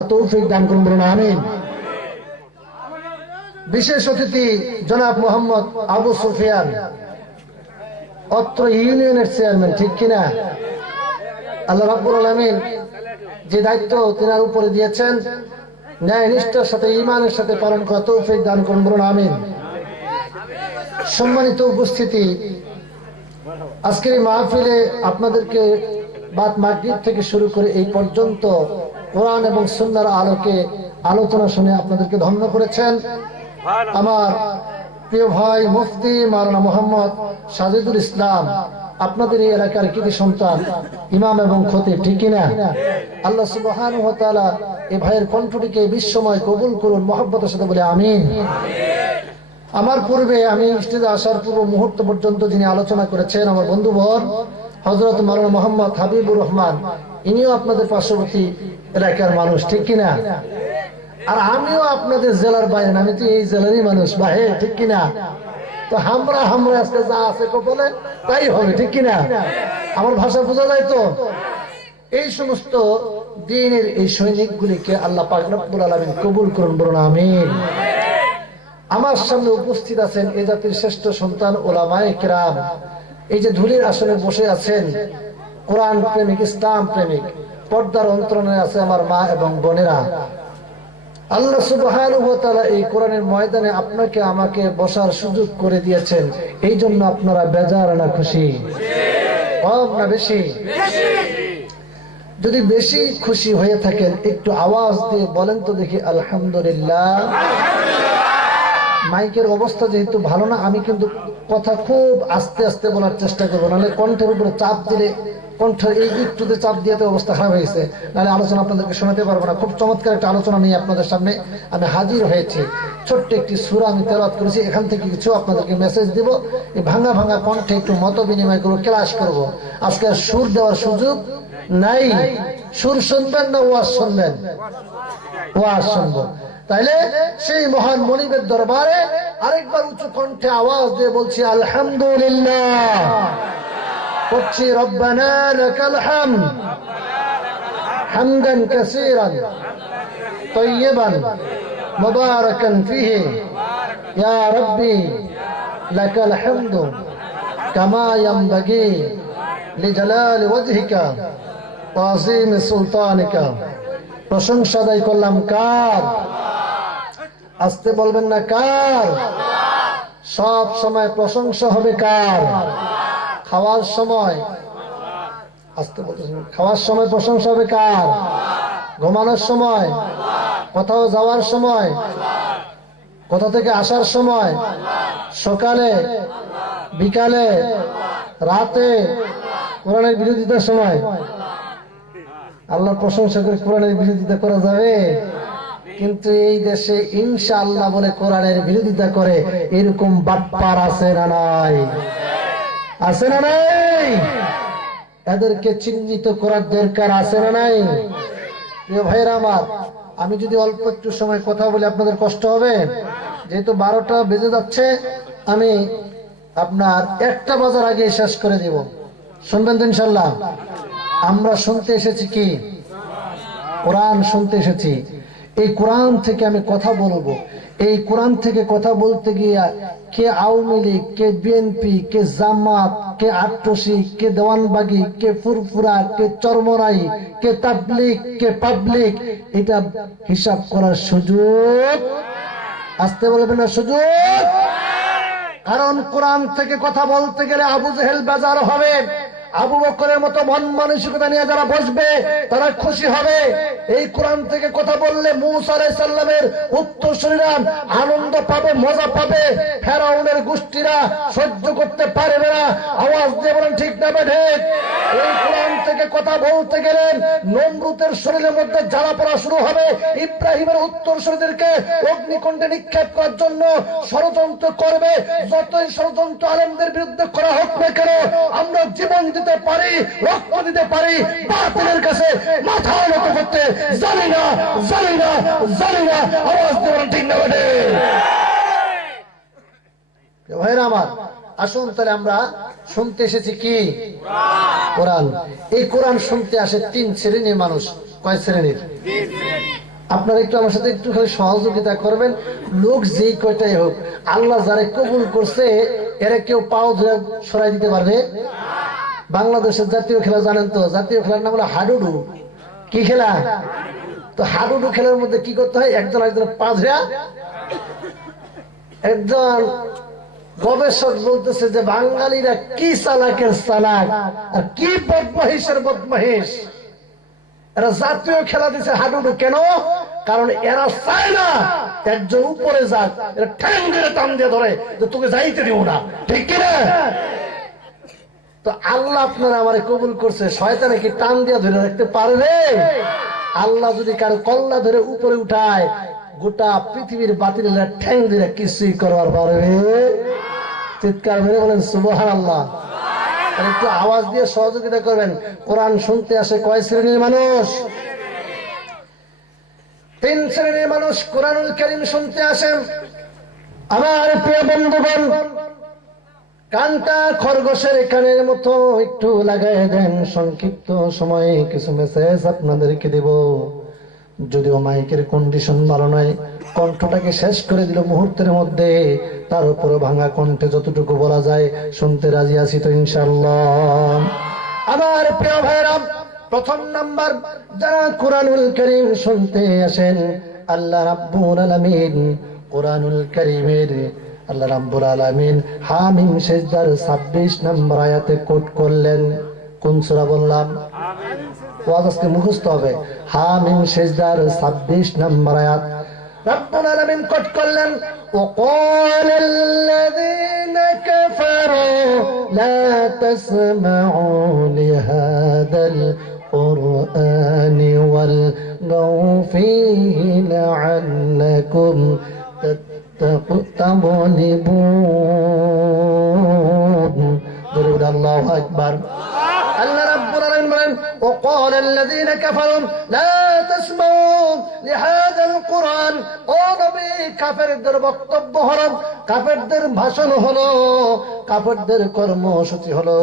তৌফিক দান করুন, বলুন আমিন। বিশেষ অতিথি জনাব মোহাম্মদ আবু সুফিয়ান, অত্র ইউনিয়নের চেয়ারম্যান, ঠিক কিনা? আল্লাহ রাব্বুল আলামিন যে দায়িত্ব তিনার উপরে দিয়েছেন, ন্যায় নিষ্ঠার সাথে ঈমানের সাথে পালন করা তৌফিক দান করুন, বলুন আমিন। সম্মানিত উপস্থিতি, আজকের এই মাহফিলে আপনাদেরকে বাদ মাগরিব থেকে শুরু করে এই পর্যন্ত কোরআন এবং সুন্নাহর আলোকে আলোচনা শুনে আপনাদেরকে ধন্য করেছেন আমার প্রিয় ভাই মুফতি মাওলানা মোহাম্মদ সাজিদুল ইসলাম, আপনাদের এই এলাকার কৃতি সন্তান, ইমাম এবং খতিব, ঠিক কিনা? আল্লাহ সুবহানাহু ওয়া তাআলা এই ভাইয়ের কণ্ঠটিকে বিশ্বময় কবুল করুন, মহব্বতের সাথে বলে আমিন। আমার পূর্বে আমি স্টেজে আসার পূর্ব মুহূর্ত পর্যন্ত যিনি আলোচনা করেছেন আমার বন্ধুবর হযরত মাওলানা মোহাম্মদ হাবিবুর রহমান, ইনিও আপনাদের পার্শ্ববর্তী এলাকার মানুষ, ঠিক কিনা? আর আমিও আপনাদের জেলার বাইরে, আমি তো এই জেলারই মানুষ ভাই, ঠিক কিনা? তো হামরা আজকে যা আছে কপালে তাই হবে, ঠিক কিনা? আমার ভাষা বোঝা যায় তো? এই সমস্ত দ্বীনের এই সৈনিকগুলিকে আল্লাহ পাক রব্বুল আলামিন কবুল করুন, বলুন আমিন। আমার সামনে উপস্থিত আছেন এই জাতির শ্রেষ্ঠ সন্তান উলামায়ে কিরাম, এই যে ধুলির আসনে বসে আছেন কোরআন প্রেমিক, ইসলাম প্রেমিক, পর্দার অন্তরালে আছে আমার মা এবং বোনেরা। আল্লাহ সুবহানাহু ওয়া তাআলা এই কোরআনের ময়দানে আপনাকে আমাকে বসার সুযোগ করে দিয়েছেন, এই জন্য আপনারা বেজার না খুশি? কম না বেশি? যদি বেশি খুশি হয়ে থাকেন একটু আওয়াজ দিয়ে বলেন তো দেখি আলহামদুলিল্লাহ। মাইকের অবস্থা যেহেতু ভালো না, আমি কিন্তু কথা খুব আস্তে আস্তে বলার চেষ্টা করবো, নাহলে কণ্ঠের উপরে চাপ দিলে, কণ্ঠের এই একটুতে চাপ দিয়ে অবস্থা খারাপ হয়েছে, নাহলে আলোচনা আপনাদেরকে শোনাতে পারবো না। খুব চমৎকার একটা আলোচনা নিয়ে আপনাদের সামনে আমি হাজির হয়েছি। ছোট্ট একটি সূরা আমি তেলাওয়াত করেছি, এখান থেকে কিছু আপনাদেরকে মেসেজ দিব। এই ভাঙা ভাঙা কণ্ঠে একটু মত বিনিময় করবো, ক্লাস করবো। আজকে আর সুর দেওয়ার সুযোগ নাই। সুর শুনবেন না ওয়াজ শুনবেন? ওয়াজ শুনবো। তাইলে সেই মহান মনিবের দরবারে আরেকবার উঁচু কণ্ঠে আওয়াজ দিয়ে বলছি আলহামদুলিল্লাহ, করছি রব্বানা লাকাল হামদ হামদান কাসীরান তাইয়িবান মুবারাকান ফীহি ইয়া রাব্বি লাকাল হামদু কামা ইয়ানবাগি লিজালালি ওয়াজহিকা ওয়া আযীমি সুলতানিকা। প্রশংসা আদায় করলাম কার? আসতে বলবেন না কার? সব সময় প্রশংসা হবে কার? খাওয়ার সময় আসতে বলতেছেন, খাওয়ার সময় প্রশংসা হবে কার? ঘুমানোর সময়, কোথাও যাওয়ার সময়, কোথা থেকে আসার সময়, সকালে, বিকালে, রাতে, কোরআনের বিরোধিতার সময়। আল্লাহর প্রশংসা করে কোরআনের বিরোধিতা করা যাবে? কিন্তু এই দেশে ইনশাআল্লাহ বলে কোরআনের বিরোধিতা করে এরকম বাটপার আছে না নাই? আছে না নাই? এদেরকে চিহ্নিত করার দরকার আছে না নাই? প্রিয় ভাইরা আমার, আমি যদি অল্প একটু সময় কথা বলি আপনাদের কষ্ট হবে, যেহেতু 12টা বেজে যাচ্ছে। আমি আপনার 1টা বাজার আগে শেষ করে দিব, শুনবেন তো ইনশাআল্লাহ? আমরা শুনতে এসেছি কি? কোরআন শুনতে এসেছি। এই কোরআন থেকে আমি কথা বলবো। এই কোরআন থেকে কথা বলতে গিয়ে কে আওয়ামী লীগ, কে বিএনপি, কে জামাত, কে আট্রসি, কে দেওয়ানবাগি, কে ফুরফুরা, কে চরমরাই, কে তাবলিগ, কে পাবলিক, এটা হিসাব করার সুযোগ আসতে বলবে না? সুযোগ। কারণ কোরআন থেকে কথা বলতে গেলে আবু জেহেল বেজার হবে, আবু বকরের মতো মন মানসিকতা নিয়ে যারা বসবে তারা খুশি হবে। এই কোরআন থেকে কথা বললে মূসা আলাইহিস সালামের উত্তরসূরিরা আনন্দ পাবে, মজা পাবে। ফেরাউনের গোষ্ঠীরা সহ্য করতে পারবে না। আওয়াজ দিয়ে বলেন ঠিক না ঠিক? এই কোরআন থেকে কথা বলতে গেলে নমরুদের শরীরের মধ্যে জ্বালা পড়া শুরু হবে। ইব্রাহিমের উত্তরসূরিদেরকে অগ্নিকুণ্ডে নিক্ষেপ করার জন্য ষড়যন্ত্র করবে। যতই ষড়যন্ত্র আলেমদের বিরুদ্ধে করা হোক না কেন, আমরা জীবন দিতে পারি, রক্ত দিতে পারি, বাতিলের কাছে মাথা নত করতে জানি না, জানি না, জানি না। আওয়াজ দেবেন ঠিক না বেটে? ভাইরা আমার, আসুন তাহলে আমরা শুনতে এসেছি কি? কোরআন। এই কোরআন শুনতে আসে 3 শ্রেণীর মানুষ। কয় শ্রেণীর? আপনারা একটু আমার সাথে একটু খালি সহযোগিতা করবেন। লোক যেই কয়টাই হোক, আল্লাহ যারা কবুল করছে এরা কেউ পাও ধরে সরাই দিতে পারবে? বাংলাদেশের জাতীয় খেলা জানেন তো, জাতীয় খেলার নাম হলো হাডুডু। কি খেলা? তো হাডুডু খেলার মধ্যে কি করতে হয়, একজন একজন পা ধরে, একজন গবেষক বলতেছে যে বাঙালিরা কি চালাকের চালাক আর কি বদমাহিসের বদমাহিস। এরা জাতীয় খেলা দিচ্ছে হাডুডু, কেন? কারণ এরা চায় না একজন উপরে যাক, এরা ঠ্যাং দিয়ে টান দিয়ে ধরে যে তোকে যাইতে দিব না, ঠিক কিনা? তো আল্লাহ আপনারা আমারে কবুল করছে, শয়তানে কি টান দিয়ে ধরে রাখতে পারবে? আল্লাহ যদি কারো কল্লা ধরে উপরে উঠায়, গোটা পৃথিবীর বাতিলেরা ঠ্যাং দিয়ে কিছুই করবার পারবে? চিৎকার মেরে বলেন সুবহানাল্লাহ। একটু আওয়াজ দিয়ে সহযোগিতা করবেন। কোরআন শুনতে আসে কয় শ্রেণীর মানুষ? 3 শ্রেণীর মানুষ কোরআনুল কারীম শুনতে আসেন। আমার প্রিয় বন্ধুগণ, কানটা খরগোশের কানের মতো একটু লাগাই দেন। সংক্ষিপ্ত সময়ে কিছু মেসেজ আপনাদেরকে দেব। যদিও মাইকের কন্ডিশন ভালো নয়, কণ্ঠটাকে শেষ করে দিল মুহূর্তের মধ্যে। তার উপরে ভাঙা কণ্ঠে যতটুকু বলা যায় শুনতে রাজি আছি তো ইনশাআল্লাহ। আমার প্রিয় ভাইরা, প্রথম নাম্বার, যারা কোরআনুল কারীম শুনতে আসেন, আল্লাহ রাব্বুল আলামিন কোরআনুল কারীমের আল্লাহ রাব্বুল আলামিন হামিম সিজদার 26 নম্বর আয়াতে কোট করলেন। কোন সূরা বললাম? ওয়াজ আজকে মুখস্থ হবে। হামিম সিজদার 26 নম্বর আয়াত রব্বুল আলামিন কোট করলেন, وقال الذين كفروا لا تسمعوا لهذا القرآن والغوا فيه لعلكم تغلبون. الله أكبر. আল্লাহ রাব্বুল আলামিন বলেন, وقال الذين كفروا لا تسمعوا لهذا القرآن। ও নবী, কাফেরদের বক্তব্য হলো, কাফেরদের ভাষণ হলো, কাফেরদের কর্মসূচি হলো।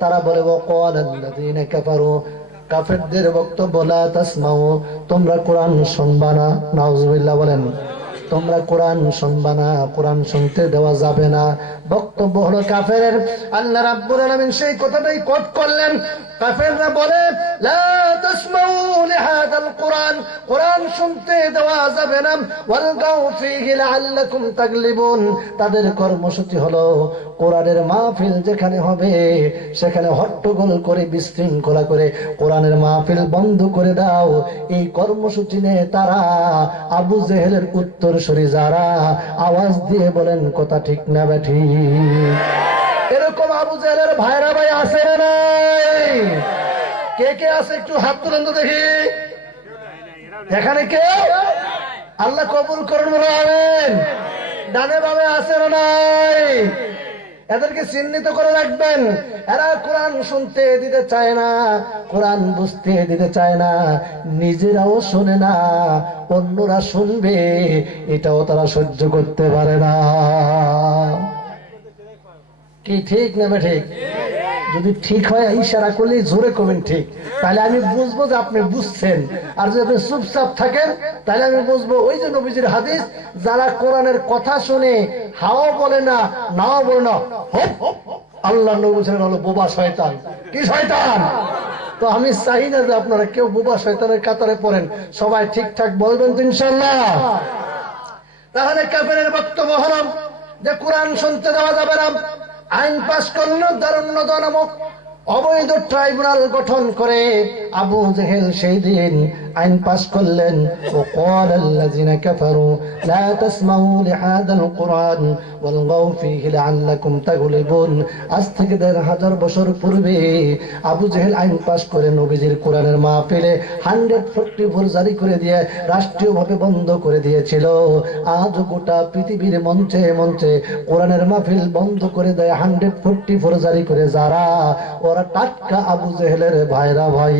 তারা বলে وقال الذين كفروا, কাফেরদের বক্তব্য, লা তাসমাউ, তোমরা কোরআন শুনবা না। নাউজুবিল্লাহ বলেন। তোমরা কোরআন শুনবা না, কোরআন শুনতে দেওয়া যাবে না, বক্তব্য হলো কাফেরের। আল্লাহ রাব্বুল আলামিন সেই কথাটাই কোট করলেন। কাফেররা বলে লা তাসমাউ লিহাদাল কুরআন, কোরআন শুনতে দেওয়া যাবে না, ওয়ালগাউ ফীহি লাআল্লাকুম তাগলিবুন। তাদের কর্মসূচি হলো কোরআনের মাহফিল যেখানে হবে সেখানে হট্টগোল করে, বিশৃঙ্খলা করে কোরআনের মাহফিল বন্ধ করে দাও। এই কর্মসূচি নিয়ে তারা আবু জেহেলের উত্তরসূরি যারা, আওয়াজ দিয়ে বলেন কথা ঠিক না বেঠি? এরকম আবু জেহেলের ভাইরা ভাই আছে না নাই? কে কে আছে একটু হাত তুলেন তো দেখি। এখানে কে? আল্লাহ কবুল করুন, বলেন। ডানে বামে আছে না নাই? এদেরকে চিহ্নিত করে রাখবেন। এরা কোরআন শুনতে দিতে চায় না, কোরআন বুঝতে দিতে চায় না, নিজেরাও শোনে না, অন্যরা শুনবে এটাও তারা সহ্য করতে পারে না। কি ঠিক না ঠিক? যদি ঠিক হয় ইশারা করলে জোরে করবেন ঠিক, তাহলে আমি বুঝবো যে আপনি বুঝছেন। আর যদি আপনি চুপচাপ থাকেন তাহলে আমি বুঝবো ওই যে নবীজির হাদিস, যারা কোরআনের কথা শুনে হাও বলে না, নাও বলে না, আল্লাহ নবী হলো বোবা শয়তান। কি শয়তান? তো আমি চাই না যে আপনারা কেউ বোবা শয়তানের কাতারে পড়েন, সবাই ঠিকঠাক বলবেন তো ইনশাআল্লাহ। তাহলে কাফেরের বক্তব্য হলো যে কোরআন শুনতে দেওয়া যাবে না। আইন পাশ করল দারুণ্যদ নামক অবৈধ ট্রাইব্যুনাল গঠন করে আবু জেহেল সেই দিন আইন পাশ করলেন। وقال الذين كفروا لا تسمعوا لهذا القرآن والغوا فيه لعلكم تغلبون। আজ থেকে ১৫০০ বছর পূর্বে আবু জেহেল আইন পাশ করে নবীজির কোরআনের মাহফিলে 144 জারি করে দিয়ে রাষ্ট্রীয়ভাবে বন্ধ করে দিয়েছিল। আজ গোটা পৃথিবীর মঞ্চে মঞ্চে কোরআনের মাহফিল বন্ধ করে দেয় 144 জারি করে যারা, ওরা টাটকা আবু জেহেলের ভাইরা ভাই।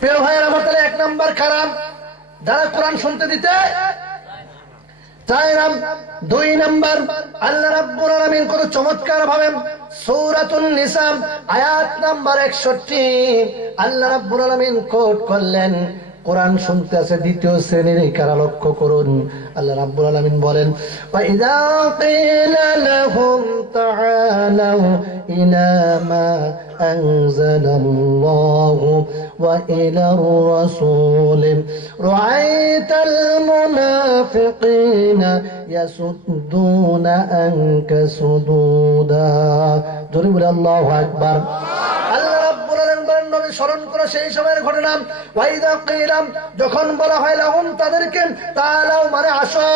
প্রিয় ভাইয়ের আমার, তাহলে 1 নাম্বার খারাপ যারা কোরআন শুনতে দিতে চায় না। 2 নাম্বার, আল্লাহ রাব্বুল আলামিন কত চমৎকার ভাবে সূরাতুন নিসা আয়াত নাম্বার 61 আল্লাহ রাব্বুল আলামিন কোট করলেন। কোরআন শুনতে আছে দ্বিতীয় শ্রেণীর কারা লক্ষ্য করুন। আল্লাহ রাব্বুল আলামিন বলেন, ওয়া ইযা কিলা লাহুম তাআলাউ ইলা মা আনজালাল্লাহু ওয়া ইলার রাসূল রাআইতাল মুনাফিকিনা ইয়াসুদ্দুনা আনকা সুদুদা। জোরে বলে আল্লাহু আকবার। স্মরণ করো সেই সময়ের ঘটনা। ওয়াইদা কিলাম, যখন বলা হয় লাহুম তাদেরকে, তাআলাও মানে আসো,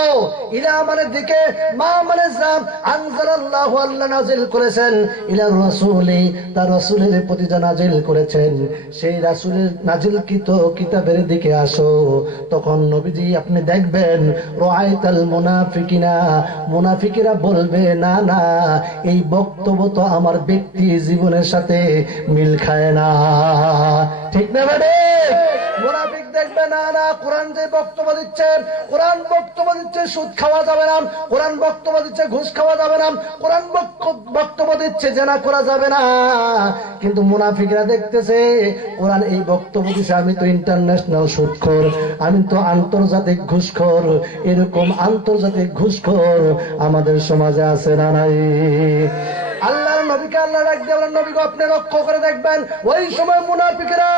ইলা মানে দিকে, মা মানে জাম, আনজালাল্লাহু আল্লাহ নাযিল করেছেন, ইলা রাসূলি তার রাসূলের প্রতি যা নাযিল করেছেন সেই রাসূলের নাযিলকৃত কিতাবের দিকে আসো। তখন নবীজি আপনি দেখবেন রাআইতাল মুনাফিকিনা, মুনাফিকরা বলবে না না এই বক্তব্য তো আমার ব্যক্তি জীবনের সাথে মিল খায় না। ঠিক না বেটে? মুনাফিক দেখবে না না কোরআন যে বক্তব্য দিচ্ছে, কোরআন বক্তব্য দিচ্ছে সুদ খাওয়া যাবে না, কোরআন বক্তব্য দিচ্ছে ঘুষ খাওয়া যাবে না, কোরআন বক্তব্য দিচ্ছে জেনা করা যাবে না, কিন্তু মুনাফিকরা দেখতেছে কোরআন এই বক্তব্য দিচ্ছে আমি তো ইন্টারন্যাশনাল সুদখোর, আমি তো আন্তর্জাতিক ঘুষখোর। এরকম আন্তর্জাতিক ঘুষখোর আমাদের সমাজে আছে না নাই? আল্লাহর নবীকে আল্লাহ ডাক দিয়ে বলেন, নবী গো আপনি লক্ষ্য করে দেখবেন ওই সময় মুনাফিকরা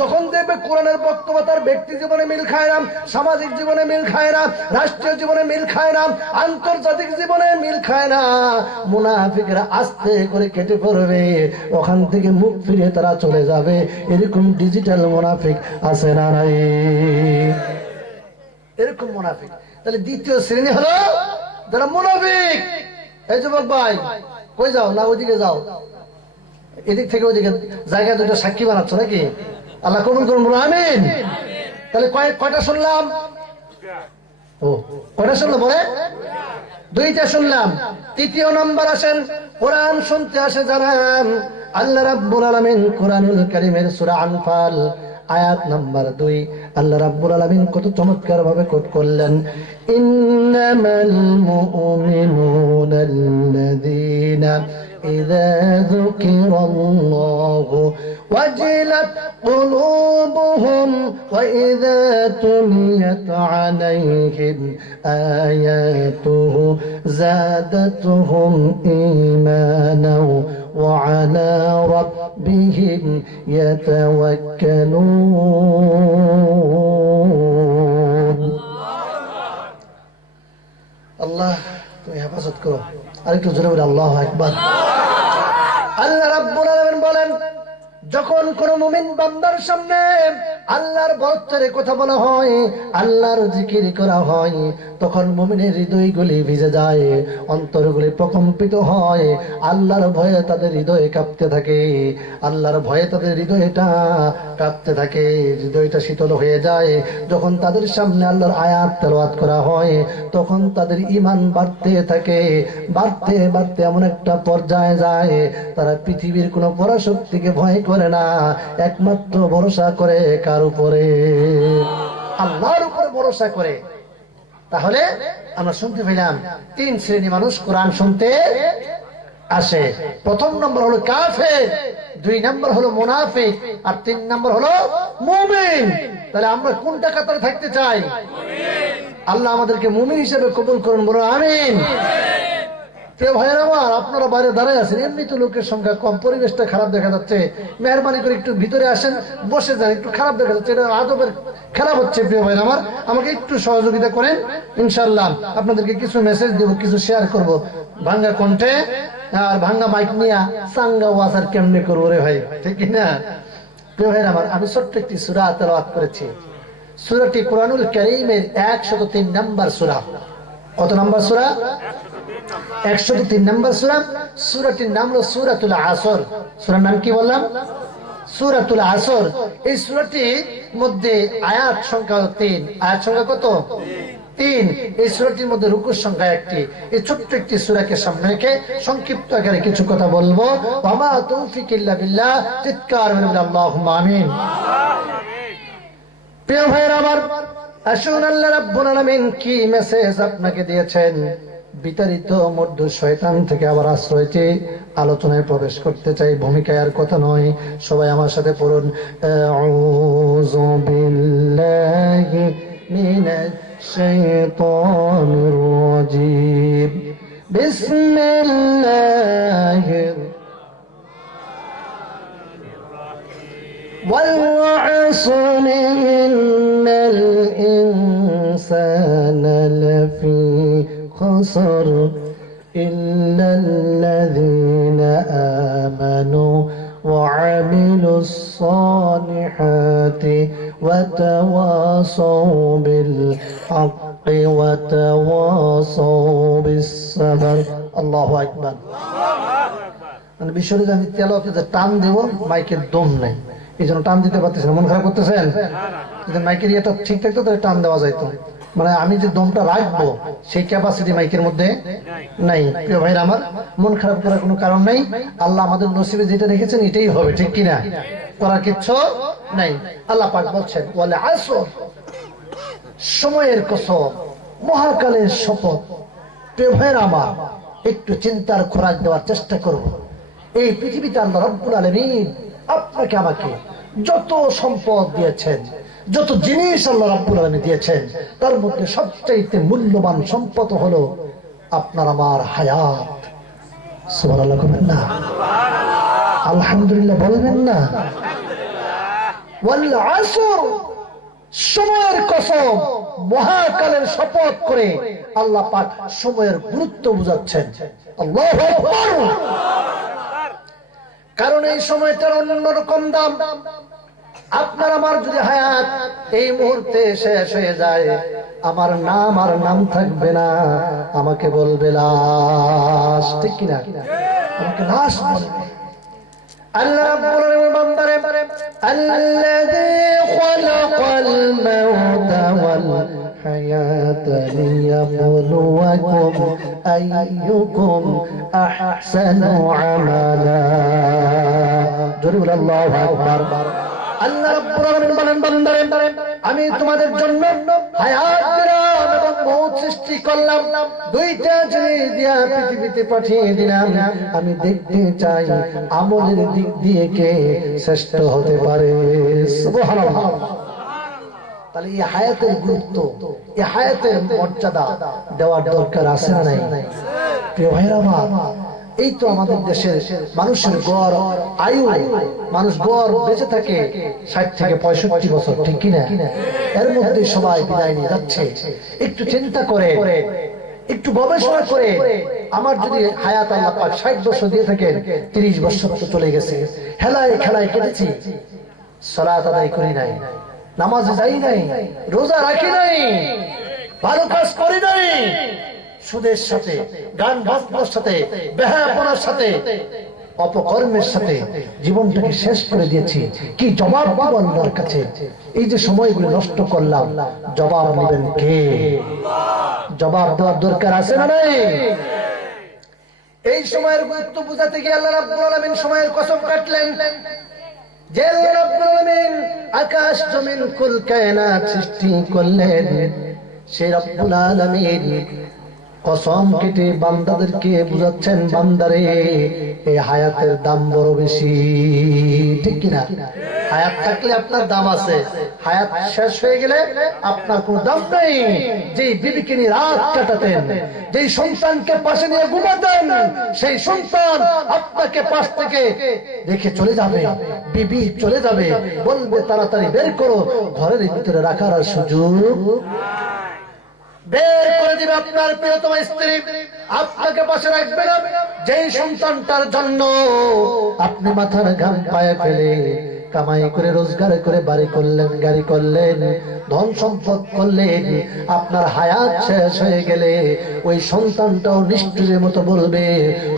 যখন দেখবে কোরআনের বক্তব্য তার ব্যক্তি জীবনে মিল খায় না, সামাজিক জীবনে মিল খায় না, রাষ্ট্রীয় জীবনে মিল খায় না, আন্তর্জাতিক জীবনে মিল খায় না, মুনাফিকরা আস্তে করে কেটে পড়বে, ওখান থেকে মুখ ফিরে তারা চলে যাবে। এরকম ডিজিটাল মুনাফিক আছে না নাই? এরকম মুনাফিক। তাহলে দ্বিতীয় শ্রেণী হলো যারা মুনাফিক। এই যুবক ভাই কই যাও? না ওইদিকে যাও, এদিক থেকে ওইদিকে জায়গা দুটো সাক্ষী বানাচ্ছ নাকি? আল্লাহ কবুল করুন, বলো আমিন। তাহলে কয়টা শুনলাম? ও কয়টা শুনলাম? বলে দুইটা শুনলাম। তৃতীয় নম্বর আসেন, কোরআন শুনতে আসে যারা, আল্লাহ রাব্বুল আলামিন কোরআনুল কারীমের সূরা আনফাল আয়াত নাম্বার 2 আল্লাহ রাব্বুল আলামিন কত চমৎকার ভাবে কোট করলেন, ইন্নামাল মুমিনুনা আল্লাযীনা ইযা যুকিরাল্লাহু ওয়াজিলাত কুলুবুহুম ওয়া ইযা তুলিয়াত আলাইহিম আয়াতুহু যাদাতুহুম ঈমানাও ওয়া আলা রাব্বিহিম ইয়াতাওয়াক্কালুন। আল্লাহ তুমি হেফাজত করো। আরেকটু জোরে বলে আল্লাহু আকবার। আল্লাহ রাব্বুল আলামিন বলেন, যখন কোন মুমিন বান্দার সামনে আল্লাহর বরত্বের কথা বলা হয়, আল্লাহর জিকির করা হয়, তখন মুমিনের হৃদয়গুলি ভিজে যায়, অন্তরগুলি প্রকম্পিত হয়, আল্লাহর ভয়ে তাদের হৃদয় কাঁপতে থাকে, আল্লাহর ভয়ে তাদের হৃদয়টা কাঁপতে থাকে, হৃদয়টা শীতল হয়ে যায়। যখন তাদের সামনে আল্লাহর আয়াত তেলাওয়াত করা হয় তখন তাদের ঈমান বাড়তে থাকে, বাড়তে বাড়তে এমন একটা পর্যায়ে যায় তারা পৃথিবীর কোনো পরাশক্তিকে ভয় করে না, একমাত্র ভরসা করে কার উপরে? আল্লাহর উপরে ভরসা করে। তাহলে আমরা শুনতে পেলাম 3 শ্রেণী মানুষ কোরআন শুনতে আসে। প্রথম নম্বর হলো কাফের, 2 নম্বর হলো মুনাফিক, আর 3 নম্বর হলো মুমিন। তাহলে আমরা কোনটা কাতারে থাকতে চাই? আল্লাহ আমাদেরকে মুমিন হিসেবে কবুল করুন, বলো আমিন। প্রিয় ভাইয়ের আমার, আপনারা বাইরে দাঁড়ায় আছেন, এমনি তো লোকের সংখ্যা কম, পরিবেশটা খারাপ দেখা যাচ্ছে, মেহরবানি করে একটু ভিতরে আসেন, বসে যান, একটু খারাপ দেখা যাচ্ছে, এটা আদবের খেলা হচ্ছে। প্রিয় ভাইয়ের আমার, আমাকে একটু সহযোগিতা করেন, ইনশাআল্লাহ আপনাদেরকে কিছু মেসেজ দেবো, কিছু শেয়ার করব ভাঙ্গা কণ্ঠে, আর ভাঙ্গা মাইক নিয়ে সাঙ্গা ওয়াজার কেমনে করবো রে ভাই, ঠিক না? প্রিয় ভাইয়ের আমার, আমি ছোট্ট একটি সূরা তেলাওয়াত করেছি। সূরাটি কোরআনুল কারীমের 103 নম্বর সূরা। কত নম্বর সূরা? 103 নম্বর সূরা। সূরাটির নাম হলো সূরাতুল আসর। সূরার নাম কি বললাম? সূরাতুল আসর। এই সূরাটির মধ্যে আয়াত সংখ্যা 3। আয়াত সংখ্যা কত? 3। এই সূরাটির মধ্যে রুকুর সংখ্যা 1টি। এই ছোট্ট একটি সূরাকে সামনে রেখে সংক্ষিপ্ত আকারে কিছু কথা বলবো। ওয়া তৌফিক ইল্লা বিল্লাহ। চিৎকার করে আল্লাহুম্মা আমিন। প্রিয় ভাইরা আমার, আসুন আল্লাহ রাব্বুল আলামিন কি মেসেজ আপনাকে দিয়েছেন বিতাড়িত মধ্য শয়তান থেকে আবার আশ্রয় চেয়ে আলোচনায় প্রবেশ করতে চাই। ভূমিকায় আর কথা নয়, সবাই আমার সাথে পড়ুন, আউযু বিল্লাহি মিনাশ শাইতানির রাজীম, বিসমিল্লাহির والعصر إن الإنسان لفي خسر إلا الذين آمنوا وعملوا الصالحات وتواصوا بالحق وتواصوا بالصبر. الله أكبر. মানে বিষয়টা আমি তেলাওয়াতে যে টান দেব, মাইকের দম নেই, এই জন্য টান দিতে পারতেছি না। মন খারাপ করতেছেন? যদি মাইকের ইয়েটা ঠিক থাকতো তাহলে টান দেওয়া যাইতো। মানে আমি যে দমটা রাখবো সেই ক্যাপাসিটি মাইকের মধ্যে নাই। প্রিয় ভাইরা আমার, মন খারাপ করার কোনো কারণ নাই। আল্লাহ আমাদের নসিবে যেটা রেখেছেন এটাই হবে, ঠিক কিনা? করার কিচ্ছু নাই। আল্লাহ পাক বলছেন, ওয়াল আসর, সময়ের কসম, মহাকালের শপথ। প্রিয় ভাইরা আমার, একটু চিন্তার খোরাক দেওয়ার চেষ্টা করব। এই পৃথিবীতে আল্লাহ রাব্বুল আলামিন আপনাকে আমাকে যত সম্পদ দিয়েছেন, যত জিনিস আল্লাহ রাব্বুল আলামিন দিয়েছেন, তার মধ্যে সবচাইতে মূল্যবান সম্পদ হলো আপনার আমার হায়াত। সুবহানাল্লাহ বলবেন না? আলহামদুলিল্লাহ বলবেন না? ওয়াল আসর, সময়ের কসম, মহাকালের শপথ করে আল্লাহ পাক সময়ের গুরুত্ব বুঝাচ্ছেন। আল্লাহু আকবার। কারণ এই সময়টার অন্যরকম দাম। আপনার আমার যদি হায়াত এই মুহূর্তে শেষ হয়ে যায়, আমার নাম আর নাম থাকবে না, আমাকে বলবে লাশ, ঠিক কিনা? আমাকে লাশ বলবে। আল্লাহ রাব্বুল আলামিন বান্দারে, আল্লাযী খালাকাল মাউতা ওয়াল হায়াতা লিয়াবলুয়াকুম আইয়ুকুম আহসানু আমালা। জোরে বলুন আল্লাহু আকবার। আল্লাহ রাব্বুল আলামিন বলেন, বান্দারে, আমি তোমাদের জন্য হায়াত দিলাম এবং মওত সৃষ্টি করলাম, দুইটা জিনিস দিয়া পৃথিবীতে পাঠিয়ে দিলাম। আমি দেখতে চাই আমলের দিক দিয়ে কে শ্রেষ্ঠ হতে পারে। সুবহানাল্লাহ। তাহলে এই হায়াতের গুরুত্ব, এই হায়াতের মর্যাদা দেওয়ার দরকার আছে না নাই? প্রিয় ভাইরা আমার, এই তো আমাদের দেশের মানুষের গড় আয়ু, মানুষ গড় বেঁচে থাকে 60 থেকে 65 বছর, ঠিক কিনা? এর মধ্যে সবাই বিদায় নিয়ে যাচ্ছে। একটু চিন্তা করে, একটু গবেষণা করে, আমার যদি হায়াত আল্লাহ পাক 60 বছর দিয়ে থাকেন, 30 বছর তো চলে গেছে, হেলায় খেলায় কেটেছি, সালাত আদায় করি নাই, নামাজে যাই নাই, রোজা রাখি নাই, ভালো কাজ করি নাই, সুদের সাথে, গান বাজনার সাথে, বেহায়াপনার সাথে, অপকর্মের সাথে জীবনটাকে শেষ করে দিয়েছি। কি জবাব দেব আল্লাহর কাছে? এই যে সময়গুলো নষ্ট করলাম, জবাব নেবেন কে? জবাব দেওয়ার দরকার আছে না নাই? এই সময়ের গুরুত্ব বুঝাতে গিয়ে আল্লাহ রাব্বুল আলামিন সময়ের কসম কাটলেন। যে আল্লাহ রাব্বুল আলামিন আকাশ জমিন কুল কায়নাত সৃষ্টি করলেন, সেই রাব্বুল আলামিন কসম কেটে বান্দাদেরকে বুঝাচ্ছেন, বান্দারে, এই হায়াতের দাম বড় বেশি, ঠিক কিনা? হায়াত থাকলে আপনার দাম আছে, হায়াত শেষ হয়ে গেলে আপনার কোনো দাম নেই। যেই বিবিকে নিয়ে রাত কাটাতেন, যেই সন্তানকে পাশে নিয়ে ঘুমাতেন, সেই সন্তান আপনাকে পাশ থেকে রেখে চলে যাবে, বিবি চলে যাবে, বলবে তাড়াতাড়ি বের করো, ঘরের ভিতরে রাখার আর সুযোগ বের করে দিবে আপনার প্রিয়তম স্ত্রী, আপনাকে পাশে রাখবে না। যেই সন্তানটার জন্য আপনি মাথার ঘাম পায়ে ফেলে কামাই করে রোজগার করে বাড়ি করলেন, গাড়ি করলেন, ধন সম্পদ করলেন, আপনার হায়াত শেষ হয়ে গেলে ওই সন্তানটাও নিষ্ঠুরের মতো বলবে,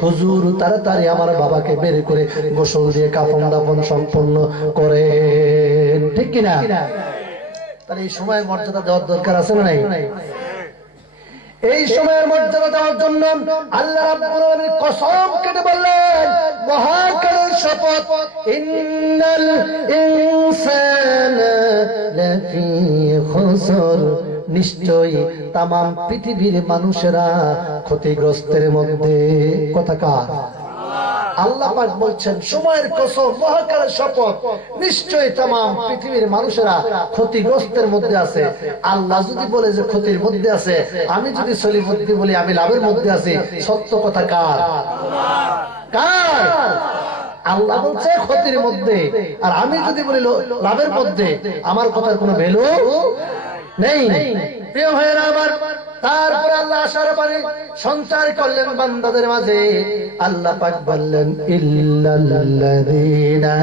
হুজুর তাড়াতাড়ি আমার বাবাকে বের করে গোসল দিয়ে কাফন দাফন সম্পন্ন করে, ঠিক কিনা? তাহলে এই সময়ের মর্যাদা দেওয়ার দরকার আছে না নাই? এই সময়ের মর্যাদা দেওয়ার জন্য আল্লাহ রাব্বুল আলামিন কসম কেটে বললেন, মহাকালের শপথ, ইন্নাল ইনসানা লাফি খুসর, নিশ্চয়ই তাম পৃথিবীর মানুষেরা ক্ষতিগ্রস্তের মধ্যে। কথা কার? আল্লাহ পাক বলছেন সময়ের কসম, মহাকালের শপথ, নিশ্চয়ই তাম পৃথিবীর মানুষেরা ক্ষতিগ্রস্তের মধ্যে আছে। আল্লাহ যদি বলে যে ক্ষতির মধ্যে আছে, আমি যদি সলিমুদ্দি বলি আমি লাভের মধ্যে আছি, সত্য কথা কার? কার? আল্লাহ বলছে ক্ষতির মধ্যে, আর আমি যদি বলি লাভের মধ্যে, আমার কথার কোনো ভ্যালু নেই। প্রিয় ভাইয়েরা আমার, তারপরে আল্লাহ আশার পানি সঞ্চার করলেন বান্দাদের মাঝে। আল্লাহ পাক বললেন ইল্লাল্লাযীনা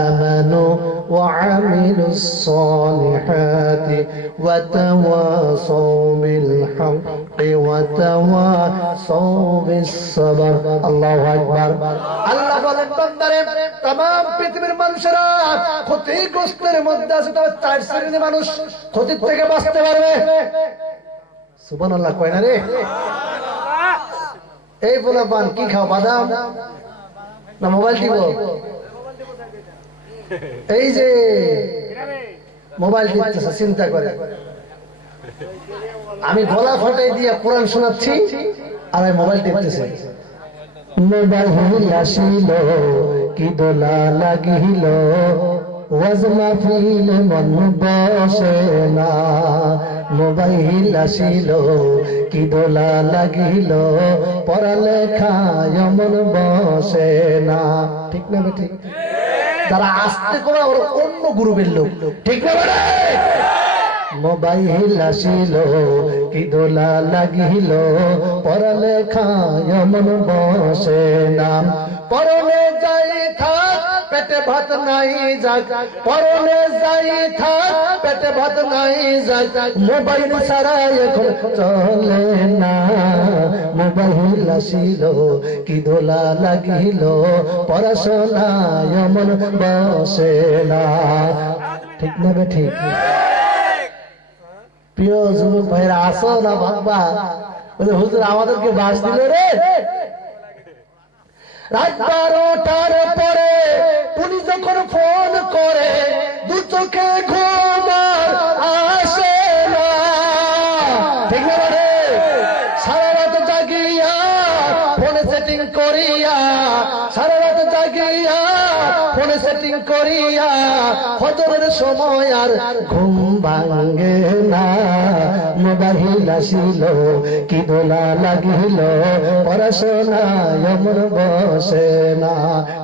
আমানু ওয়া আমিলুস সালিহাতি ওয়া তাওয়াসাউ বিল হাক্কি ওয়া তাওয়াসাউ বিস সাবর। আল্লাহু আকবার। আল্লাহ বলেন বান্দারে तमाम পৃথিবীর মানুষেরা ক্ষতিগ্রস্তের মধ্যে আছে, তবে চার শ্রেণীর মানুষ ক্ষতির থেকে বাঁচতে পারবে। সুবহানাল্লাহ কয় না রে? এই বলে পান কি খাও, বাদাম না মোবাইল টিপ? এই যে মোবাইল টিপতেছে, চিন্তা করে আমি গলা ফাটাই দিয়ে কোরআন শোনাচ্ছি আর মোবাইল টিপতেছে। মোবাইল আসিল কি দোলা লাগিল, ওয়াজ মাহফিল মন বসে না। মোবাইল আসিল কি দোলা লাগিল, পড়ালেখায় মন বসে না। ঠিক না ঠিক? যারা আসতে করে ওরা অন্য গ্রুপের লোক, ঠিক না? মোবাইল আসিল কি দোলা লাগিল, পড়ালেখায় মন বসে না। পরনে যাই থাক পেটে ভাত নাই যাক, পরনে যাই থাক পেটে ভাত নাই যাক, মোবাইল ছাড়া এখন চলে না। মোবাইল আসিল কি দোলা লাগিল, পড়াশোনায় মন বসে না। ঠিক না বে ঠিক? প্রিয় যুবক ভাইরা আসো না ভাববা, হুজুর আমাদেরকে বাস দিল রে। রাত 12টার পরে উনি যখন ফোন করে, দু চোখে ঘুম আসে না। ঠিক না রে? সারা রাত জাগিয়া ফোনে সেটিং করিয়া, সারা রাত জাগিয়া ফোনে সেটিং করিয়া, ফজরের সময় আর ঘুম ভাঙে না। মোবাইল আসিল কি দোলা লাগিল, পড়াশোনায় মন বসে না।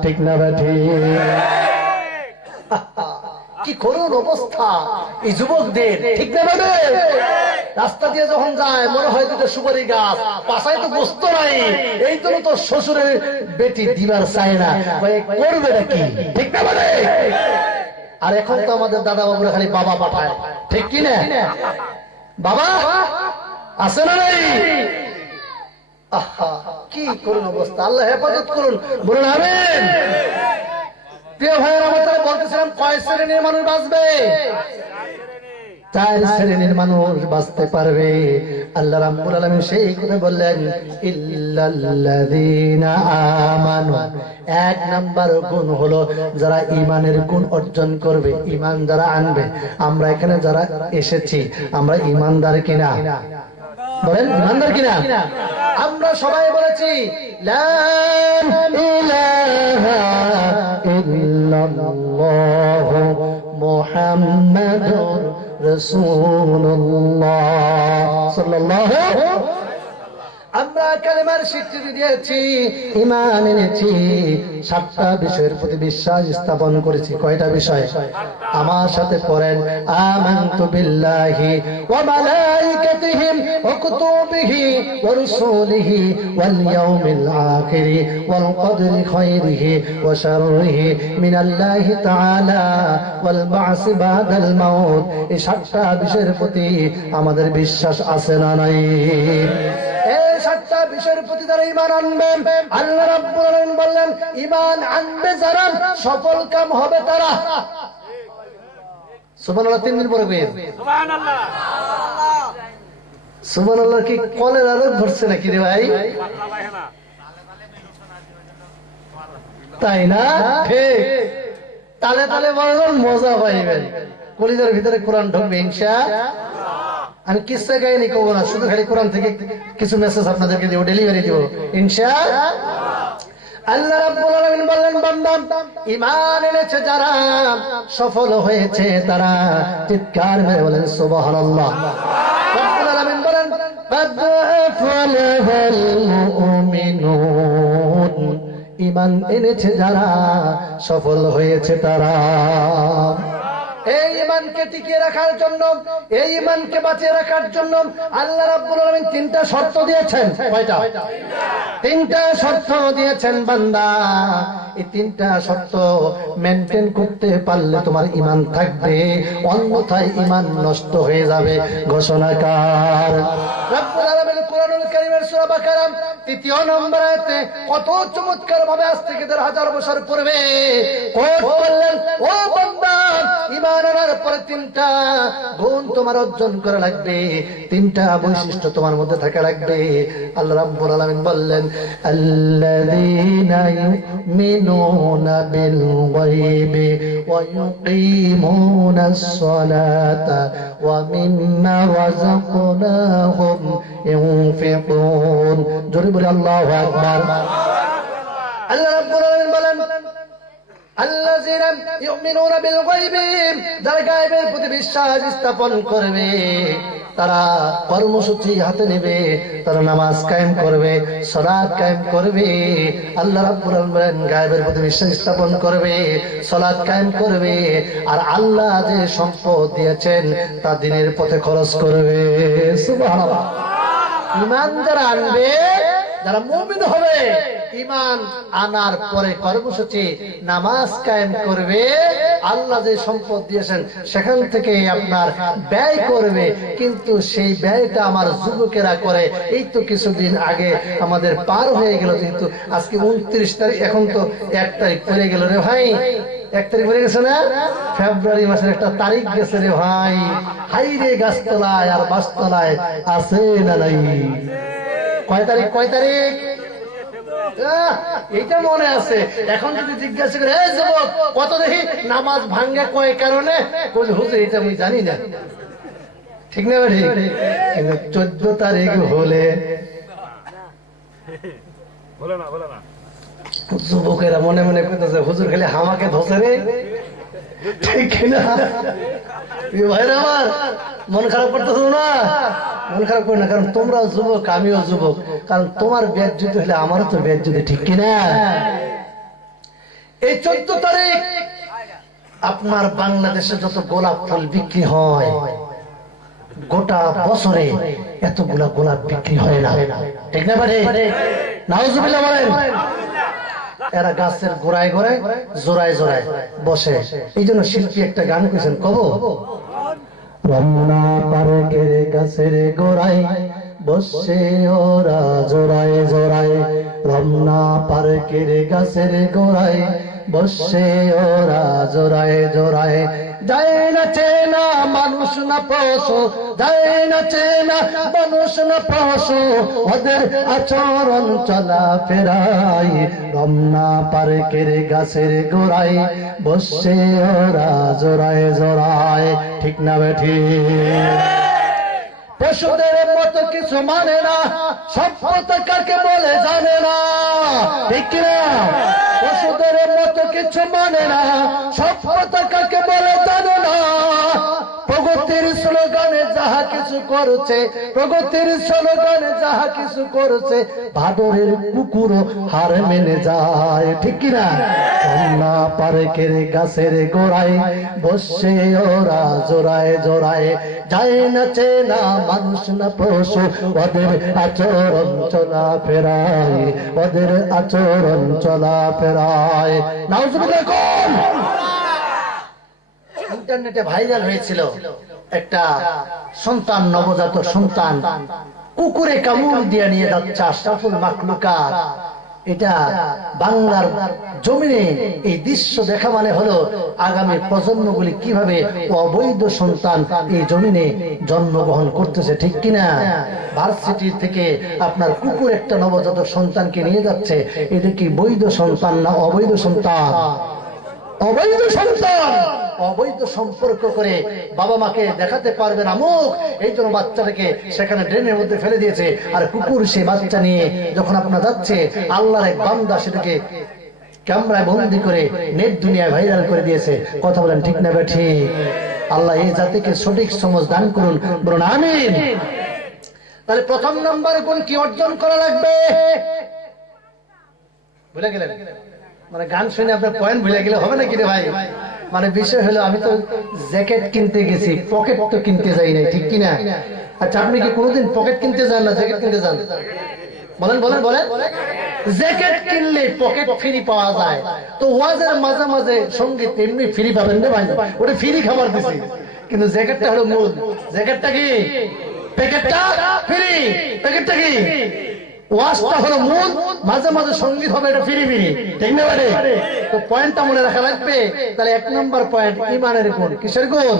ঠিক না ঠিক? কি করুন অবস্থা এই যুবকদের, ঠিক না? রাস্তা দিয়ে যখন যায় মনে হয় দুটো সুপারি গাছ, পাশায় তো গোস্ত নাই, এই জন্য তো শ্বশুরের বেটি দিবার চায় না, করবে নাকি? ঠিক না? আর এখন তো আমাদের দাদা বাবুরা খালি বাবা পাঠায়, ঠিক কি না? বাবা আছে না নাই? কি করুন অবস্থা, আল্লাহ হেফাজত করুন, বলুন আমিন। প্রিয় ভাইয়ের আমাদের বলতেছিলাম কয় শ্রেণীর মানুষ বাঁচবে? চার শ্রেণীর মানুষ বাঁচতে পারবে। আল্লাহ রাব্বুল আলামিন সেই কথা বললেন ইল্লাল্লাযীনা আমানু। এক নাম্বার গুণ হলো যারা ঈমানের গুণ অর্জন করবে, ঈমান যারা আনবে। আমরা এখানে যারা এসেছি আমরা ঈমানদার কিনা? বলেন ঈমানদার কিনা? আমরা সবাই বলেছি লা ইলাহা ইল্লাল্লাহু মুহাম্মাদুর রাসূলুল্লাহ সাল্লাল্লাহু। আমরা কালেমার স্বীকৃতি দিয়েছি, ঈমান এনেছি, 7টা বিষয়ের প্রতি বিশ্বাস স্থাপন করেছি। কয়টা বিষয়? আমার সাথে পড়েন আমানতু বিল্লাহি ওয়া মালাইকাতিহি ওয়া কুতুবিহি ওয়া রুসুলিহি ওয়াল ইয়াউমিল আখির ওয়াল কদরি খায়রিহি ওয়া শাররিহি মিনাল্লাহি তাআলা ওয়াল বা'সি বাদাল মাউত। এই 7টা বিষয়ের প্রতি আমাদের বিশ্বাস আছে না নাই? এই 7টা বিষয়ের প্রতি যারা ঈমান আনবেন, আল্লাহ রাব্বুল আলামিন বললেন ঈমান আনবে যারা সফল কাম হবে তারা। সুবহানাল্লাহ। 3 দিন পরে কইেন সুবহানাল্লাহ। সুবহানাল্লাহ। কি কলেরা রোগ ধরছে নাকি রে ভাই? তাই না? ঠিক। তালে তালে বলবেন, মজা পাইবেন, কলিজার ভিতরে কোরআন ঢুকবে ইনশাআল্লাহ। আমি কিসসা কাহিনী করবো না, শুধু খালি কোরআন থেকে কিছু মেসেজ আপনাদেরকে দিব, ডেলিভারি দিব ইনশাআল্লাহ। আল্লাহ রাব্বুল আলামিন বললেন, বান্দা ঈমান এনেছে যারা, সফল হয়েছে তারা। চিৎকার মেরে বলেন সুবহানাল্লাহ। রাব্বুল আলামিন বলেন, قد أفلح المؤمنون, ঈমান এনেছে যারা, সফল হয়েছে তারা। এই ঈমানকে টিকিয়ে রাখার জন্য, এই ঈমানকে বাঁচিয়ে রাখার জন্য আল্লাহ রাব্বুল আলামিন তিনটা শর্ত দিয়েছেন। কয়টা? তিনটা শর্ত দিয়েছেন বান্দা। এই তিনটা শর্ত মেনটেন করতে পারলে তোমার ঈমান থাকবে, অন্যথায় ঈমান নষ্ট হয়ে যাবে। ঘোষণাকার রাব্বুল আলামিন কোরআনুল কারীমের সূরা বাকারা ৩য় নম্বর আয়াতে কত চমৎকার ভাবে আজ থেকে ১,৫০০ বছর পূর্বে কোট করলেন, ও বান্দা ঈমান আনার পরে তিনটা গুণ তোমার অর্জন করা লাগবে, তিনটা বৈশিষ্ট্য তোমার মধ্যে থাকা লাগবে। আল্লাহ রাব্বুল আলামিন বললেন, আল্লাযীনা ইউমিনুনা বিল গায়বি ওয়া ইউকিমুনাস সালাতা ওয়া মিম্মা রাযাকনাহুম ইউনফিকুন। জোরে বলে আল্লাহু আকবার। আল্লাহ রাব্বুল আলামিন বলেন, আল্লাযীনা ইউমিনুনা বিল গায়বি, যারা গায়বের প্রতি বিশ্বাস স্থাপন করবে, তারা কর্মসূচি হাতে নেবে, তারা নামাজ কায়েম করবে, সালাত কায়েম করবে। আল্লাহ রাব্বুল আলামিন বলেন, গায়বের প্রতি বিশ্বাস স্থাপন করবে, সালাত কায়েম করবে, আর আল্লাহ যে সম্পদ দিয়েছেন তা দ্বীনের পথে খরচ করবে। সুবহানাল্লাহ। ঈমান যারা আনবে, যারা মুমিন হবে, ঈমান আনার পরে কর্মসূচি নামাজ কায়েম করবে, আল্লাহ যে সম্পদ দিয়েছেন সেখান থেকে আপনার ব্যয় করবে, কিন্তু সেই ব্যয়টা আমার যুবকেরা করে। এই তো কিছুদিন আগে আমাদের পার হয়ে গেল, যেহেতু আজকে 29 তারিখ, এখন তো 1 তারিখ পড়ে গেল রে ভাই। 1 তারিখ পড়ে গেছে না? ফেব্রুয়ারি মাসের একটা তারিখ গেছে রে ভাই। হাই রে, গাছতলায় আর বাসতলায় আছে না নাই? কয় তারিখ? কয় তারিখ? এইটা মনে আছে। এখন যদি জিজ্ঞাসা করে, এই যুবক কত দেখি নামাজ ভাঙ্গে কয় কারণে, হুজুর এটা আমি জানি না। ঠিক না ভাই? কিন্তু 14 তারিখ হলে যুবকেরা মনে মনে করতেছে, হুজুর খালি হামাকে ধসে রে। ঠিক না ভাইরা আমার? মন খারাপ করতেছ না? মন খারাপ করে না, কারণ তোমরাও যুবক, আমিও যুবক। কারণ তোমার বেজ্জতি হলে আমারও তো বেজ্জতি, ঠিক কিনা? এই 14 তারিখ আপনার বাংলাদেশে যত গোলাপ ফুল বিক্রি হয়, গোটা বছরে এতগুলা গোলাপ বিক্রি হয় না, ঠিক না ভাই? নাউজুবিল্লাহ বলেন। এরা গাছের গোড়ায় গোড়ায়, জোড়ায় জোড়ায় বসে। এই জন্য শিল্পী একটা গান করেছেন, কব, রমনা পার্কের গাছের গোড়ায় বসে ওরা জোড়ায় জোড়ায়, রমনা পার্কের গাছের গোড়ায় বসে ওরা জোড়ায় জোড়ায়। যায় না চেনা মানুষ না পশু, যায় না চেনা মানুষ না পশু, ওদের আচরণ চলা ফেরাই, রমনা পার্কের গাছের গোড়ায় বসে ওরা জোড়ায় জোড়ায়। ঠিক না বেঠি? পশুদের মতো কিছু মানে না, সভ্যতা কাকে বলে জানে না, ঠিক না? পশুদের মতো কিছু মানে না, সভ্যতা কাকে বলে জানে না। প্রগতির স্লোগানে যাহা কিছু করছে, প্রগতির স্লোগানে যাহা কিছু করছে, ভাদরের কুকুরও হার মেনে যায়, ঠিক কিনা? রমনা পার্কের গাছের গোড়ায় বসে ওরা জোড়ায় জোড়ায়, যায় না চেনা মানুষ না পশু, ওদের আচরণ চলা ফেরায়, ওদের আচরণ চলা ফেরায়। নাউজুবিল্লাহ। কোন ইন্টারনেটে ভাইরাল হয়েছিল একটা সন্তান, নবজাতক সন্তান কুকুরে কামড় দিয়ে নিয়ে যাচ্ছে আশরাফুল মাখলুকাত। এটা বাংলার জমিনে এই দৃশ্য দেখা মানে হলো আগামী প্রজন্মগুলি কিভাবে অবৈধ সন্তান এই জমিনে জন্মগ্রহণ করতেছে, ঠিক কিনা? ভার্সিটি থেকে আপনার কুকুর একটা নবজাতক সন্তানকে নিয়ে যাচ্ছে, এটা কি বৈধ সন্তান না অবৈধ সন্তান? অবৈধ সন্তান। অবৈধ সম্পর্ক করে বাবা মাকে দেখাতে পারবে না মুখ, এই জন্য বাচ্চাটাকে সেখানে ড্রেনের মধ্যে ফেলে দিয়েছে। আর কুকুর সে বাচ্চা নিয়ে যখন আপনার যাচ্ছে, আল্লাহর এক বান্দা সেটাকে ক্যামেরায় বন্দি করে নেট দুনিয়ায় ভাইরাল করে দিয়েছে। কথা বলেন ঠিক না ঠিক? আল্লাহ এই জাতিকে সঠিক সমঝ দান করুন, বলুন আমিন। তাহলে প্রথম নম্বর গুণ কি অর্জন করা লাগবে? ভুলে গেলেন? মানে গান শুনে আপনার পয়েন্ট ভুলে গেলে হবে না কি রে ভাই? মানে বিষয় হলো, আমি তো জ্যাকেট কিনতে গেছি, পকেট তো কিনতে যাই নাই, ঠিক কিনা? আচ্ছা, আপনি কি কোনোদিন পকেট কিনতে যান না জ্যাকেট কিনতে যান? বলেন বলেন বলেন। জ্যাকেট কিনলে পকেট ফ্রি পাওয়া যায়, তো ওয়াজের মাঝে মাঝে সঙ্গীত এমনি ফ্রি পাবেন রে ভাই, ওটা ফ্রি খাবার দিছি, কিন্তু জ্যাকেটটা হলো মূল। জ্যাকেটটা কি? প্যাকেটটা ফ্রি, প্যাকেটটা কি? ওয়াজটা হলো মূল, মাঝে মাঝে সঙ্গীত হবে, এটা ফ্রি ফ্রি, ঠিক না? তো পয়েন্টটা মনে রাখা লাগবে। তাহলে এক নম্বর পয়েন্ট ঈমানের গুণ। কিসের গুণ?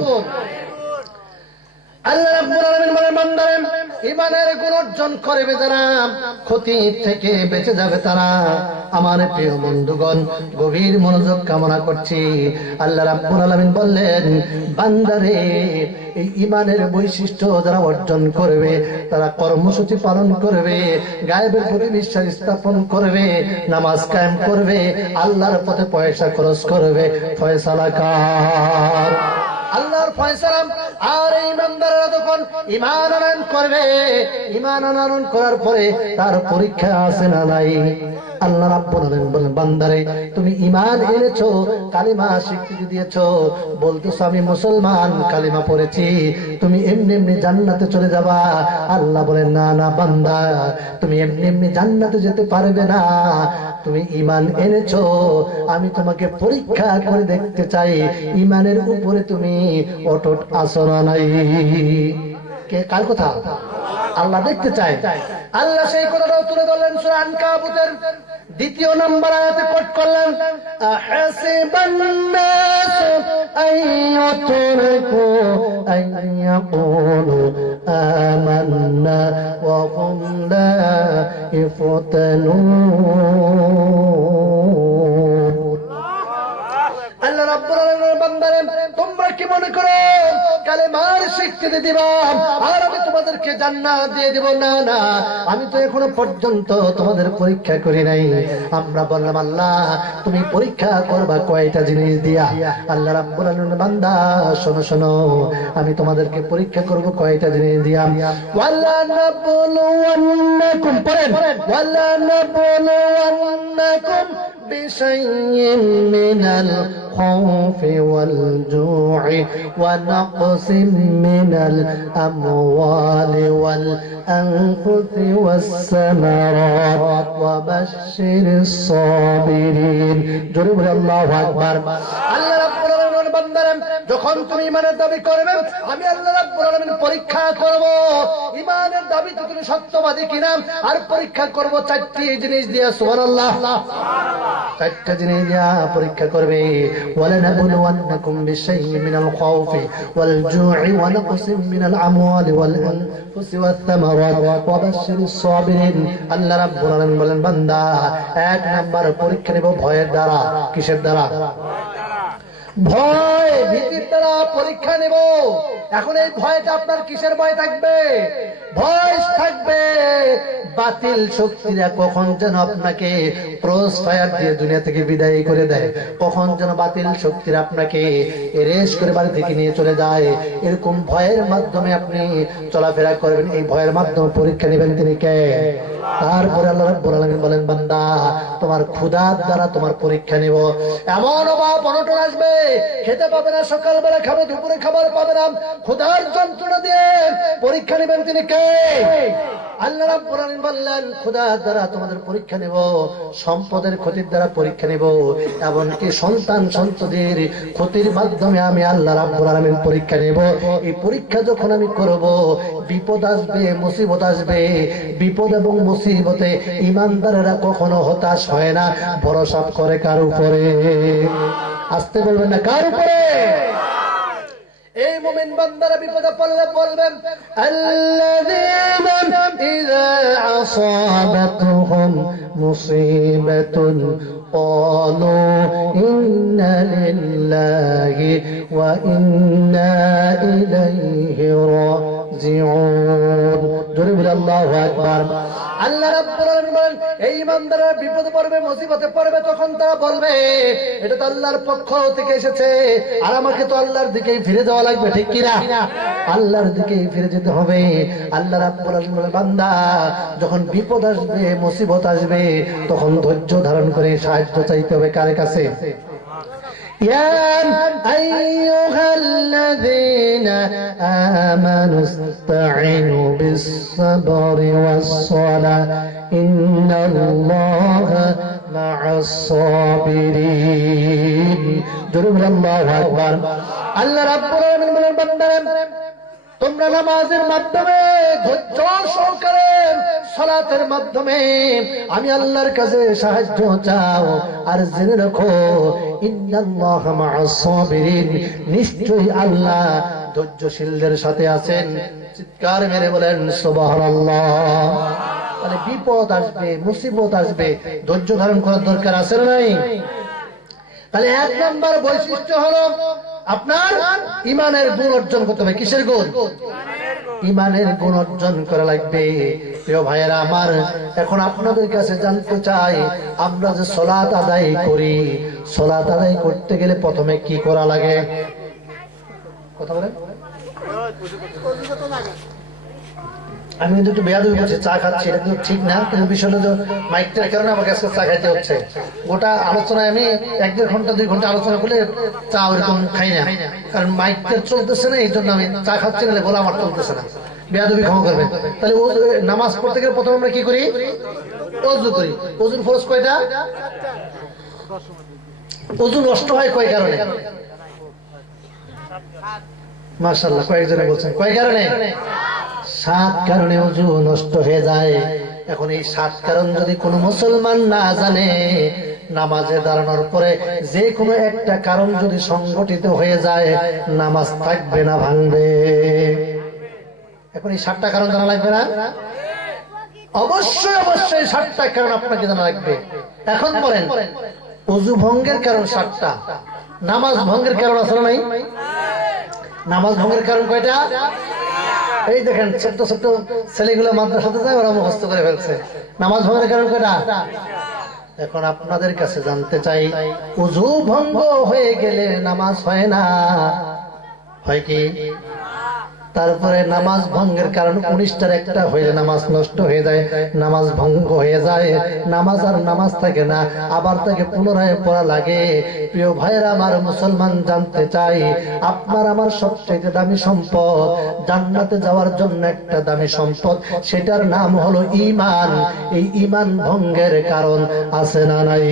আল্লাহ রাব্বুল আলামিন বলেন, বান্দারে ঈমানের গুণ অর্জন করবে যারা, ক্ষতি থেকে বেঁচে যাবে তারা। আমার প্রিয় বন্ধুগণ, গভীর মনোযোগ কামনা করছি। আল্লাহ রাব্বুল আলামিন বললেন, বান্দারে এই ঈমানের বৈশিষ্ট্য যারা অর্জন করবে, তারা কর্মসূচি পালন করবে, গায়েবের প্রতি বিশ্বাস স্থাপন করবে, নামাজ কায়েম করবে, আল্লাহর পথে পয়সা খরচ করবে। ফয়সালা কার? আল্লাহর ফয়সালা। আর ইমানদাররা যখন ঈমান আনয়ন করবে, ঈমান আনয়ন করার পরে তার পরীক্ষা আছে না নাই? আল্লাহ রাব্বুল আলামিন বলেন, বান্দারে তুমি ঈমান এনেছো, কালিমা স্বীকৃতি দিয়েছো, বলতেছো আমি মুসলমান, কালিমা পড়েছি, তুমি এমনি এমনি জান্নাতে চলে যাবা। আল্লাহ বলেন, না না বান্দা, তুমি এমনি এমনি জান্নাতে যেতে পারবে না। তুমি ঈমান এনেছো, আমি তোমাকে পরীক্ষা করে দেখতে চাই ঈমানের উপরে তুমি অটুট আছো না নাই। কে কার কথা? আল্লাহ দেখতে চায়। আল্লাহ সেই কথাটাও তুলে ধরলেন সূরা আনকাবুতের 2 নম্বর আয়াতে কোট করলেন, আহাসিবান নাসু আইয়ুতরাকু আইয়াকুলু আমান্না ওয়া হুম লা ইফতানুন। আল্লাহ রাব্বুল আলামিনের বান্দারে, তোমরা কি মনে করো কালেমার স্বীকৃতি দিবা আর আমি তোমাদেরকে জান্নাত দিয়ে দেব? না না, আমি তো এখনো পর্যন্ত তোমাদের পরীক্ষা করি নাই। আমরা বললাম, আল্লাহ তুমি পরীক্ষা করবা কয়টা জিনিস দিয়া? আল্লাহ রাব্বুল আলামিনের বান্দা, শোনো শোনো, আমি তোমাদেরকে পরীক্ষা করব কয়টা জিনিস দিয়া। ওয়ালা নাবলুওয়ান্নাকুম, পড়েন, ওয়ালা নাবলুওয়ান্নাকুম বিশাইইন মিনাল খাউফি ওয়াল জু'i ওয়া নাকসিম মিনাল আমওয়ালি ওয়াল আনফুসি ওয়াস সামারাত ওয়া বাশশিরিস সাবিরিন। জোরে বলে আল্লাহু আকবার। আল্লাহ রাব্বুল আলামিনের বান্দারা, যখন তুমি ঈমানের দাবি করবে, আমি আল্লাহ রাব্বুল আলামিন পরীক্ষা করব ঈমানের দাবিতে তুমি সত্যবাদী কিনা, আর পরীক্ষা করব 4টি জিনিস দিয়ে। সুবহানাল্লাহ, 4টা জিনিস দিয়া পরীক্ষা করবে। ওয়ালানাবলুওয়ান্নাকুম বিশাইইন মিনাল খাউফি ওয়াল জু'i ওয়া নাকসিম মিনাল আমওয়ালি ওয়াল আনফুসি ওয়াস সামারাত ওয়া বাশশিরিস সাবিরিন। আল্লাহ রাব্বুল আলামিন বলেন, বান্দা 1 নাম্বার পরীক্ষা নেব ভয়ের দ্বারা। কিসের দ্বারা? ভয়, ভীতির দ্বারা পরীক্ষা নেব। এখন এই ভয়টা আপনার কিসের ভয় থাকবে? ভয় থাকবে বাতিল শক্তিরা কখন যেন আপনাকে ক্রস ফায়ার দিয়ে দুনিয়া থেকে বিদায় করে দেয়, কখন যেন বাতিল শক্তিরা আপনাকে এরেস করে বাড়ি থেকে নিয়ে চলে যায়। এরকম ভয়ের মাধ্যমে আপনি চলাফেরা করবেন, এই ভয়ের মাধ্যমে পরীক্ষা নেবেন তিনি কে? তারপরে আল্লাহ রাব্বুল আলামিন বলেন, বান্দা তোমার ক্ষুধার দ্বারা তোমার পরীক্ষা নেব। এমন অভাব অনটন আসবে, খেতে পাবে না, সকালবেলা খাবে, দুপুরে খাবার পাবে না, ক্ষুধার যন্ত্রণা দিয়ে পরীক্ষা নেবেন তিনি কে? আল্লাহ রাব্বুল আলামিন বললেন, ক্ষুধার দ্বারা তোমাদের পরীক্ষা নেব, সম্পদের ক্ষতির দ্বারা পরীক্ষা নেব, এমনকি সন্তান সন্ততির ক্ষতির মাধ্যমে আমি আল্লাহ রাব্বুল আলামিন পরীক্ষা নেব। এই পরীক্ষা যখন আমি করব, বিপদ আসবে, মুসিবত আসবে। বিপদ এবং মুসিবতে ঈমানদারেরা কখনো হতাশ হয় না, ভরসা করে কার উপরে? আসতে বলবেন না, কার উপরে? এই মুমিন বান্দারা বিপদে পড়লে বলবেন, আল্লাযীনা ইযা আসাবাতুহুম মুসিবাতুন قالوا إنا لله وإنا إليه راجعون ضرب الله أكبر আল্লাহ রাব্বুল আলামিন এই ইমানদাররা বিপদে পড়বে মুসিবতে পড়বে তখন তারা বলবে এটা তো আল্লাহর পক্ষ থেকে এসেছে আর আমাকে তো আল্লাহর দিকেই ফিরে যাওয়া লাগবে ঠিক কি না আল্লাহর দিকেই ফিরে যেতে হবে আল্লাহ রাব্বুল আলামিন বান্দা যখন বিপদ আসবে মুসিবত আসবে তখন ধৈর্য ধারণ করে সাহায্য চাইতে হবে কার কাছে يا أيها الذين آمنوا استعينوا بالصبر والصلاة إن الله مع الصابرين ضرب الله أكبر الله رب العالمين بندر তোমরা নামাজের মাধ্যমে ধৈর্য সহকারে সালাতের মাধ্যমে আমি আল্লাহর কাছে সাহায্য চাও আর জেনে রাখো ইন্নাল্লাহা মা'আস সাবিরিন নিশ্চয়ই আল্লাহ ধৈর্যশীলদের সাথে আছেন চিৎকার মেরে বলেন সুবহানাল্লাহ মানে বিপদ আসবে মুসিবত আসবে ধৈর্য ধারণ করার দরকার আছে না নাই তাহলে এক নাম্বার বৈশিষ্ট্য হলো আপনার ঈমানের গুণ অর্জন করতে হবে কিসের গুণ ঈমানের গুণ অর্জন করা লাগবে প্রিয় ভাইয়েরা আমার এখন আপনাদের কাছে জানতে চাই আমরা যে সালাত আদায় করি সালাত আদায় করতে গেলে প্রথমে কি করা লাগে কথা বলেন আমি কিন্তু একটু বেয়াদবি করছি চা খাচ্ছি এটা কিন্তু ঠিক না কিন্তু বিষয়টা তো মাইকটার কারণে আমাকে আজকে চা খাইতে হচ্ছে গোটা আলোচনায় আমি 1-1.5 ঘন্টা 2 ঘন্টা আলোচনা করলে চা ওরকম খাই না কারণ মাইকটা চলতেছে না এই জন্য আমি চা খাচ্ছি না বলে আমার চলতেছে না বেয়াদবি ক্ষমা করবেন তাহলে নামাজ পড়তে গেলে প্রথমে আমরা কি করি ওযু করি ওযুর ফরজ কয়টা ওযু নষ্ট হয় কয় কারণে মাশাআল্লাহ কয়েকজনে বলছেন কয় কারণে 7 কারণে ওযু নষ্ট হয়ে যায় এখন এই 7 কারণ যদি কোনো মুসলমান না জানে নামাজে দাঁড়ানোর পরে যে কোনো একটা কারণ যদি সংগঠিত হয়ে যায় নামাজ থাকবে না ভাঙবে এখন এই 7টা কারণ জানা লাগবে না অবশ্যই অবশ্যই 7টা কারণ আপনাকে জানা লাগবে এখন বলেন ওযু ভঙ্গের কারণ 7টা নামাজ ভঙ্গের কারণ আছে না নাই নামাজ ভঙ্গের কারণ কয়টা এই দেখেন ছোট্ট ছোট্ট ছেলেগুলো মাদ্রাসাতে যায় ওরা মুখস্থ করে ফেলছে নামাজ ভঙ্গের কারণ কয়টা এখন আপনাদের কাছে জানতে চাই ওযু ভঙ্গ হয়ে গেলে নামাজ হয় না হয় কি তারপরে নামাজ ভঙ্গের কারণ 19টার একটা হয়ে নামাজ নষ্ট হয়ে যায় নামাজ ভঙ্গ হয়ে যায় নামাজ আর নামাজ থাকে না আবার তাকে পুনরায় পড়া লাগে প্রিয় ভাইরা আমার মুসলমান জানতে চাই আপনার আমার সবচেয়ে দামি সম্পদ জান্নাতে যাওয়ার জন্য একটা দামি সম্পদ সেটার নাম হলো ঈমান এই ঈমান ভঙ্গের কারণ আছে না নাই